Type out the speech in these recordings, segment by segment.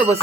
这不是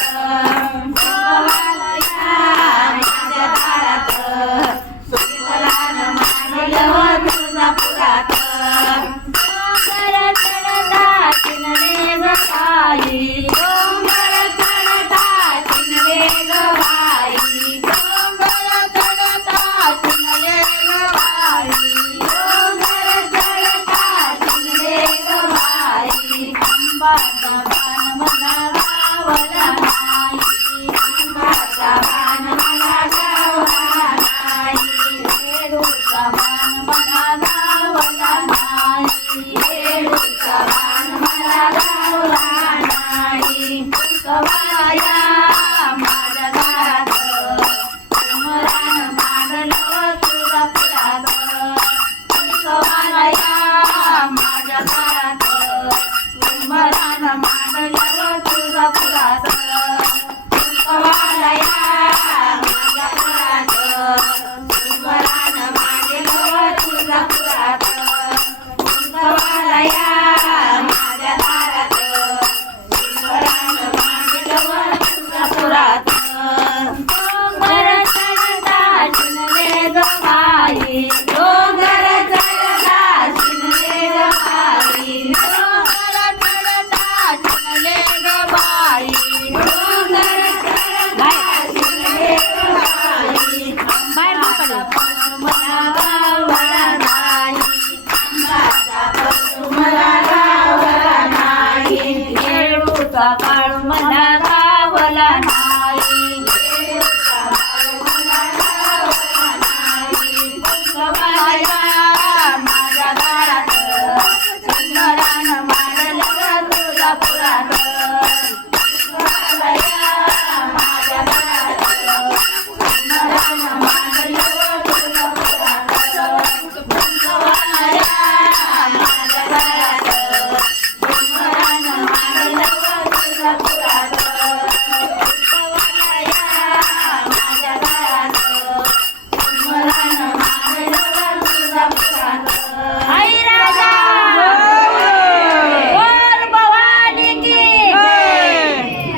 धावला ना.